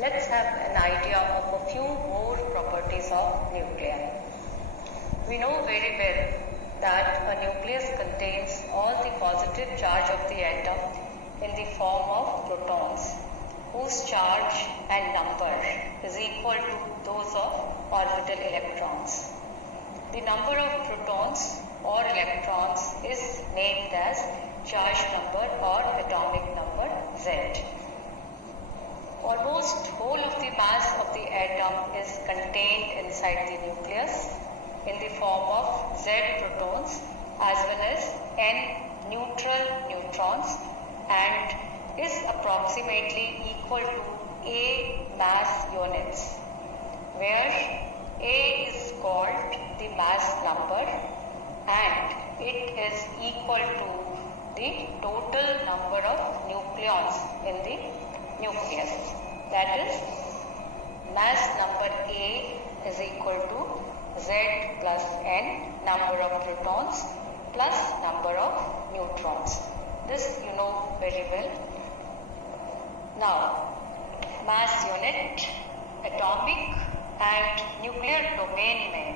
let's have an idea of a few more properties of nuclei. We know very well that a nucleus contains all the positive charge of the atom in the form of protons, whose charge and number is equal to those of orbital electrons. The number of protons or electrons is named as charge number or atomic number Z. Almost whole of the mass of the atom is contained inside the nucleus in the form of Z protons as well as N neutral neutrons and is approximately equal to A mass units, where A is called the mass number and it is equal to the total number of nucleons in the nucleus. That is, mass number A is equal to Z plus N, number of protons plus number of neutrons. This you know very well. Now, mass unit, atomic and nuclear domain में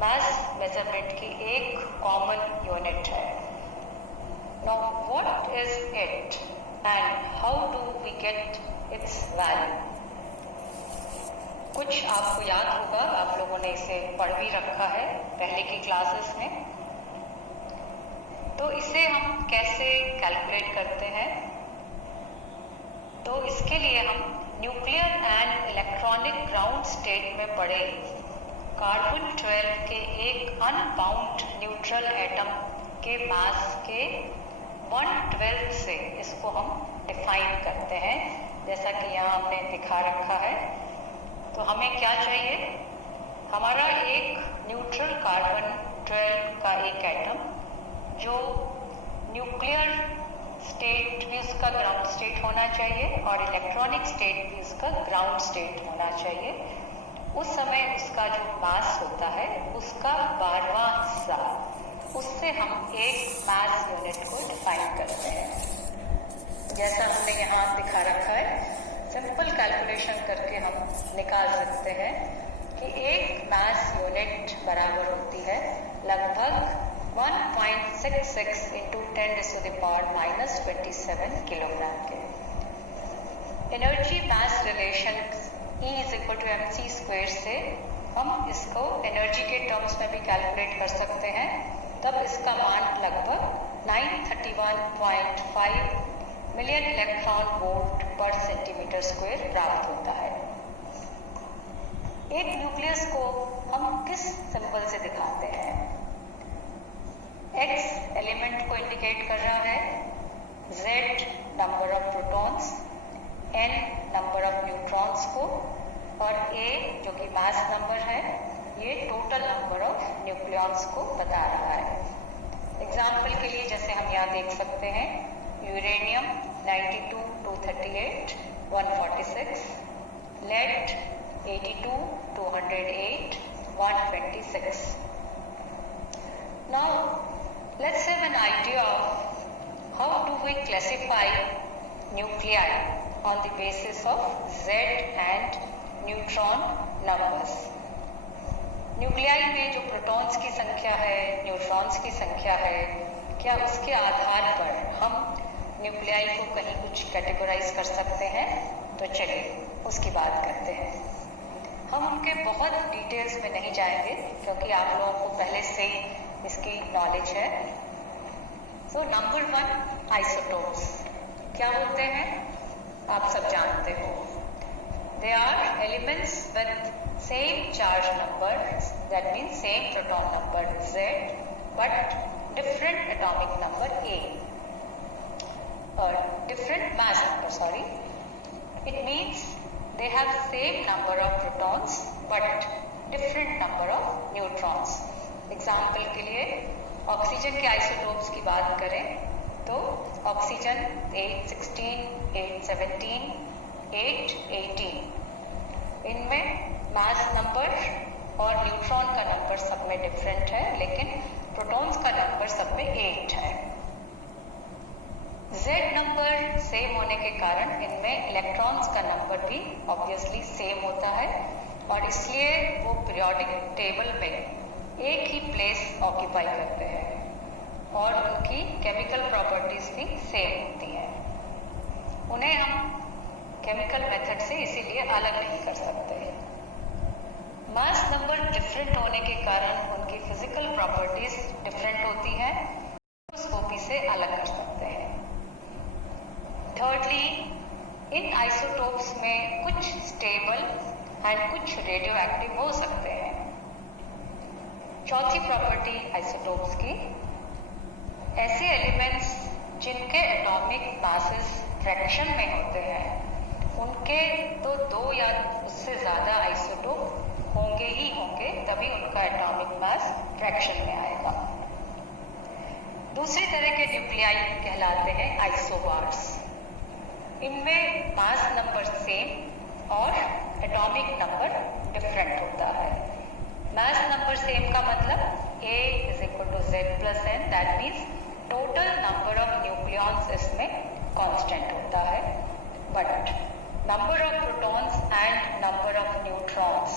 mass measurement की एक common unit है. Now what is it and how do we get its value? कुछ आपको याद होगा, आप लोगों ने इसे पढ़ भी रखा है पहले की क्लासेस में. तो इसे हम कैसे कैलकुलेट करते हैं? तो इसके लिए हम nuclear and electronic ground state में पड़े कार्बन 12 के एक अनबाउंड न्यूट्रल एटम के मास के 1/12 से इसको हम डिफाइन करते हैं, जैसा कि यहाँ हमने दिखा रखा है. तो हमें क्या चाहिए? हमारा एक न्यूट्रल कार्बन 12 का एक एटम जो न्यूक्लियर स्टेट भी उसका ग्राउंड स्टेट होना चाहिए और इलेक्ट्रॉनिक स्टेट भी उसका ग्राउंड स्टेट होना चाहिए. उस समय उसका जो मास होता है उसका 12वां हिस्सा, उससे हम एक मास यूनिट को डिफाइन करते हैं. जैसा हमने यहाँ दिखा रखा है, सिंपल कैलकुलेशन करके हम निकाल सकते हैं कि एक मास यूनिट बराबर होती है लगभग 1.66 into 10⁻⁻27 किलोग्राम के. Energy mass relation E is equal to mc² से हम इसको एनर्जी के टर्म्स में भी कैलकुलेट कर सकते हैं. तब इसका मान लगभग 931.5 मिलियन इलेक्ट्रॉन वोल्ट पर सेंटीमीटर स्क्वायर प्राप्त होता है. एक न्यूक्लियस को हम किस सिंबल से दिखाते हैं? X एलिमेंट को इंडिकेट कर रहा है, Z number of protons, N number of neutrons को और A जो कि मास नंबर है ये टोटल नंबर ऑफ न्यूक्लियॉन्स को बता रहा है. एग्जाम्पल के लिए जैसे हम यहाँ देख सकते हैं, uranium 92 238 146, lead 82 208 126. Now let's have an idea of how do we classify nuclei on the basis of Z and neutron numbers. Nuclei में जो प्रोटॉन्स की संख्या है, न्यूट्रॉन्स की संख्या है, क्या उसके आधार पर हम न्यूक्लियाई को कहीं कुछ कैटेगराइज कर सकते हैं? तो चलिए उसकी बात करते हैं. हम उनके बहुत डिटेल्स में नहीं जाएंगे क्योंकि आप लोगों को पहले से ही इसकी नॉलेज है. तो नंबर 1, आइसोटोप्स क्या होते हैं? आप सब जानते हो. They are elements with same charge number, that means same proton number Z but different atomic number A और different mass number. Sorry, it means they have same number of protons but different number of neutrons. Example के लिए oxygen के isotopes की बात करें तो oxygen 816, 817, 818, इनमें mass number और न्यूट्रॉन का नंबर सब में डिफरेंट है, लेकिन प्रोटॉन्स का नंबर सब में 8 है. Z नंबर सेम होने के कारण इनमें इलेक्ट्रॉन्स का नंबर भी ऑब्वियसली सेम होता है और इसलिए वो पीरियोडिक टेबल में एक ही प्लेस ऑक्यूपाई करते हैं और उनकी केमिकल प्रॉपर्टीज भी सेम होती हैं। उन्हें हम केमिकल मेथड से इसीलिए अलग नहीं कर सकते। मास नंबर डिफरेंट होने के कारण उनकी फिजिकल प्रॉपर्टीज डिफरेंट होती हैं, स्पेक्ट्रोस्कोपी से अलग कर सकते हैं। थर्डली, इन आइसोटोप्स में कुछ स्टेबल एंड कुछ रेडियो एक्टिव हो सकते हैं। चौथी प्रॉपर्टी आइसोटोप्स की, ऐसे एलिमेंट्स जिनके एटॉमिक मासेस फ्रैक्शन में होते हैं उनके तो दो या उससे ज़्यादा आइसोटोप होंगे ही होंगे, तभी उनका एटॉमिक मास फ्रैक्शन में आएगा। दूसरी तरह के न्यूक्लियाई कहलाते हैं आइसोबार्स। इनमें मास नंबर सेम और एटॉमिक नंबर डिफरेंट होता है। मास नंबर सेम का मतलब A is equal to Z plus N, that means total number of nucleons इसमें कांस्टेंट होता है, but number of protons and number of neutrons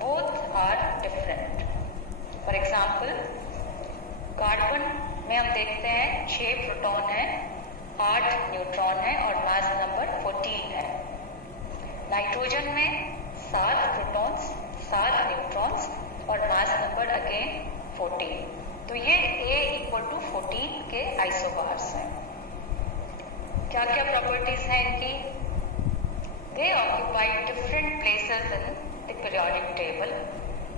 both are different. For example, carbon में हम देखते हैं 6 proton है, 8 न्यूट्रॉन है और मास नंबर 14 है। नाइट्रोजन में 7 प्रोटॉन्स, 7 न्यूट्रॉन्स और मास नंबर अगेन 14। तो ये A इक्वल टू 14 के आइसोबार्स हैं। क्या क्या प्रॉपर्टीज हैं इनकी? दे occupy different places in the periodic table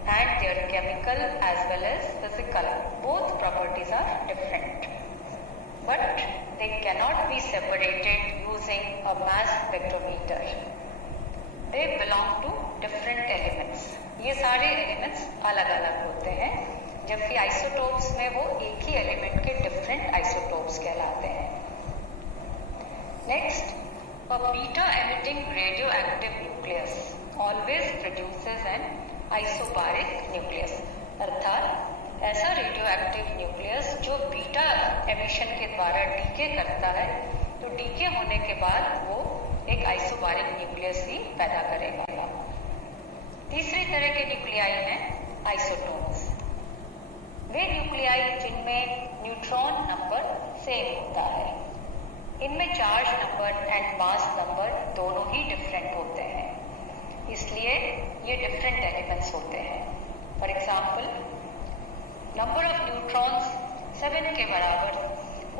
and their chemical as well as physical, both properties are different, but they cannot be separated using a mass spectrometer. They belong to different elements. ये सारे elements अलग अलग होते हैं, जबकि isotopes में वो एक ही एलिमेंट के डिफरेंट आइसोटोप्स कहलाते हैं। Next, a beta emitting radioactive nucleus always produces an isobaric nucleus, अर्थात ऐसा रेडियोएक्टिव न्यूक्लियस जो बीटा एमिशन के द्वारा डीके करता है, तो डीके होने के बाद वो एक आइसोबारिक न्यूक्लियस ही पैदा करेगा। तीसरी तरह के न्यूक्लियाई हैं आइसोटोन्स। वे न्यूक्लियाई जिनमें न्यूट्रॉन नंबर सेम होता है। इनमें charge number and mass number दोनों ही डिफरेंट होते हैं, इसलिए ये डिफरेंट एलिमेंट्स होते हैं। For example, number of neutrons 7 के बराबर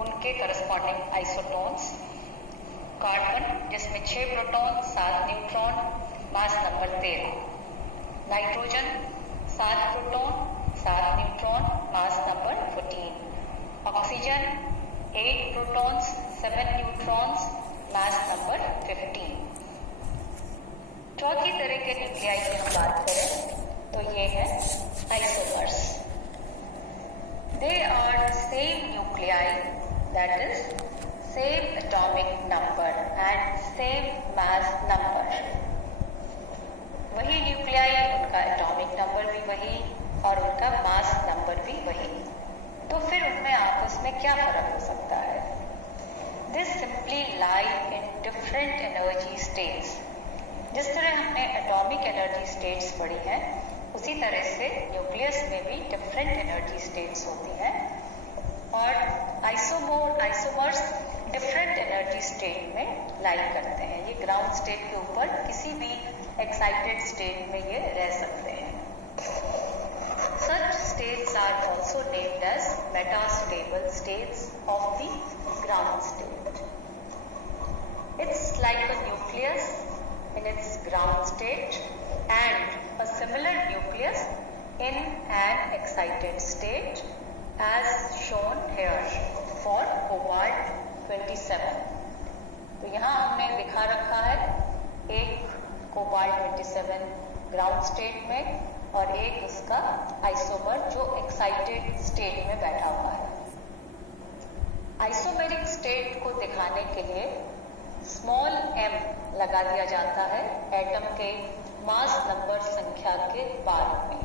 उनके करस्पॉन्डिंग आइसोटोन्स। कार्बन जिसमें 6 proton, 7 neutron, mass number 13। Nitrogen 7 proton, 7 neutron, mass number 14। Oxygen 8 protons, 7 neutrons, mass number 15। चौथी तरह के न्यूक्लियाई की हम बात करें तो ये है isomers. They are same nuclei, that is same atomic number and same mass number. वही न्यूक्लियाई, उनका एटॉमिक नंबर भी वही और उनका मास नंबर भी वही। तो फिर उनमें आपस में क्या फर्क हो सकता है? This simply lie in different energy states. जिस तरह हमने एटॉमिक एनर्जी स्टेट्स पढ़ी हैं, उसी तरह से न्यूक्लियस में भी डिफरेंट एनर्जी स्टेट्स होती हैं और आइसोमर्स डिफरेंट एनर्जी स्टेट में लाई करते हैं। ये ग्राउंड स्टेट के ऊपर किसी भी एक्साइटेड स्टेट में ये रह सकते हैं। Such states are also named as metastable states of the ground state. It's like a nucleus in its ground state and a similar nucleus in an excited state as shown here for cobalt 27. तो यहाँ हमने दिखा रखा है एक cobalt 27 ground state में और एक उसका आइसोमर जो एक्साइटेड स्टेट में बैठा हुआ है। आइसोमेरिक स्टेट को दिखाने के लिए स्मॉल m लगा दिया जाता है एटम के मास नंबर संख्या के बाद में।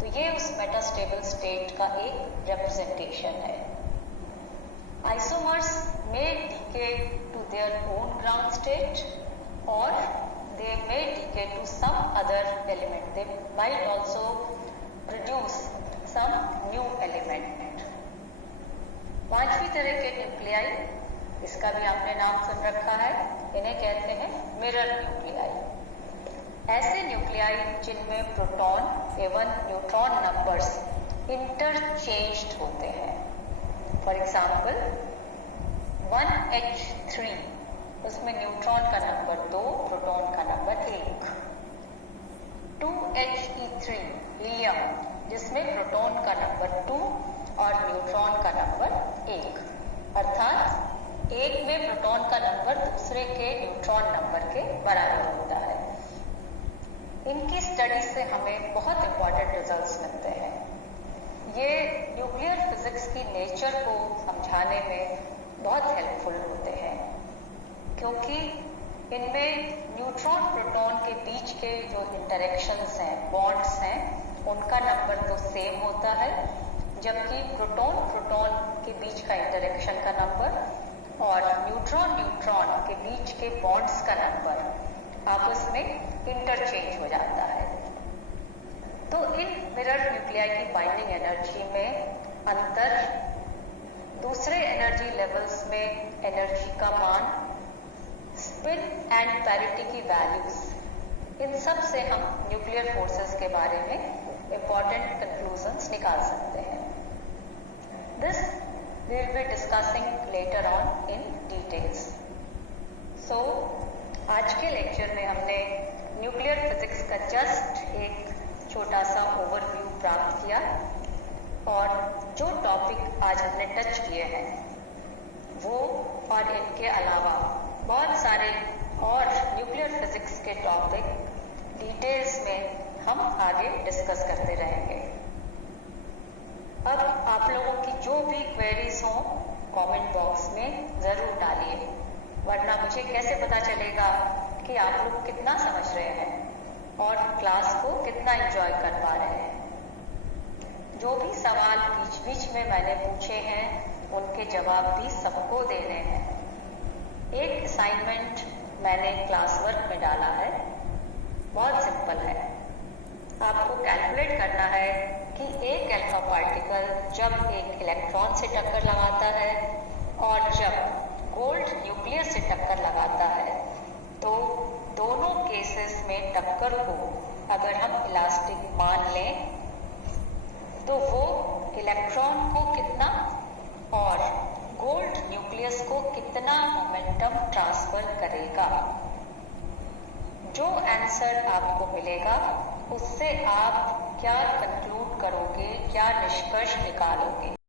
तो ये उस मेटास्टेबल स्टेट का एक रिप्रेजेंटेशन है। Isomers may decay to their own ground state or they may decay to some other element. They might also produce some new element. पांचवी तरह के न्यूक्लियाई, इसका भी आपने नाम सुन रखा है, इन्हें कहते हैं मिरर न्यूक्लियाई। ऐसे न्यूक्लियाई जिनमें प्रोटॉन एवं न्यूट्रॉन नंबर्स इंटरचेंज्ड होते हैं। फॉर एग्जाम्पल 1H3, उसमें न्यूट्रॉन का नंबर 2, प्रोटॉन का नंबर 1। 2He3 हीलियम, जिसमें प्रोटॉन का नंबर 2 और न्यूट्रॉन का नंबर 1, अर्थात एक में प्रोटॉन का नंबर दूसरे के न्यूट्रॉन नंबर के बराबर होता है। इनकी स्टडी से हमें बहुत इंपॉर्टेंट रिजल्ट्स मिलते हैं। ये न्यूक्लियर फिजिक्स की नेचर को समझाने में बहुत हेल्पफुल होते हैं, क्योंकि इनमें न्यूट्रॉन प्रोटॉन के बीच के जो इंटरेक्शंस हैं, बॉन्ड्स हैं, उनका नंबर तो सेम होता है, जबकि प्रोटॉन प्रोटॉन के बीच का इंटरेक्शन का नंबर और न्यूट्रॉन न्यूट्रॉन के बीच के बॉन्ड्स का नंबर आपस में इंटरचेंज हो जाता है। तो इन मिरर न्यूक्लियाई की बाइंडिंग एनर्जी में अंतर, दूसरे एनर्जी लेवल्स में एनर्जी का मान, स्पिन एंड पैरिटी की वैल्यूज, इन सब से हम न्यूक्लियर फोर्सेस के बारे में इंपॉर्टेंट कंक्लूजन्स निकाल सकते हैं। This we will be discussing later on in details. So आज के लेक्चर में हमने न्यूक्लियर फिजिक्स का जस्ट एक छोटा सा ओवरव्यू प्राप्त किया और जो टॉपिक आज हमने टच किए हैं वो और इनके अलावा बहुत सारे और न्यूक्लियर फिजिक्स के टॉपिक डिटेल्स में हम आगे डिस्कस करते रहेंगे। अब आप लोगों की जो भी क्वेरीज हों कमेंट बॉक्स में ज़रूर डालिए, वरना मुझे कैसे पता चलेगा कि आप लोग कितना समझ रहे हैं और क्लास को कितना एंजॉय कर पा रहे हैं। जो भी सवाल बीच बीच में मैंने पूछे हैं उनके जवाब भी सबको देने हैं। एक असाइनमेंट मैंने क्लास वर्क में डाला है, बहुत सिंपल है। आपको कैलकुलेट करना है कि एक अल्फा पार्टिकल जब एक इलेक्ट्रॉन से टक्कर लगाता है और जब गोल्ड न्यूक्लियस से टक्कर लगाता है, तो दोनों केसेस में टक्कर को अगर हम इलास्टिक मान लें तो वो इलेक्ट्रॉन को कितना और गोल्ड न्यूक्लियस को कितना मोमेंटम ट्रांसफर करेगा। जो आंसर आपको मिलेगा उससे आप क्या कंक्लूड करोगे, क्या निष्कर्ष निकालोगे।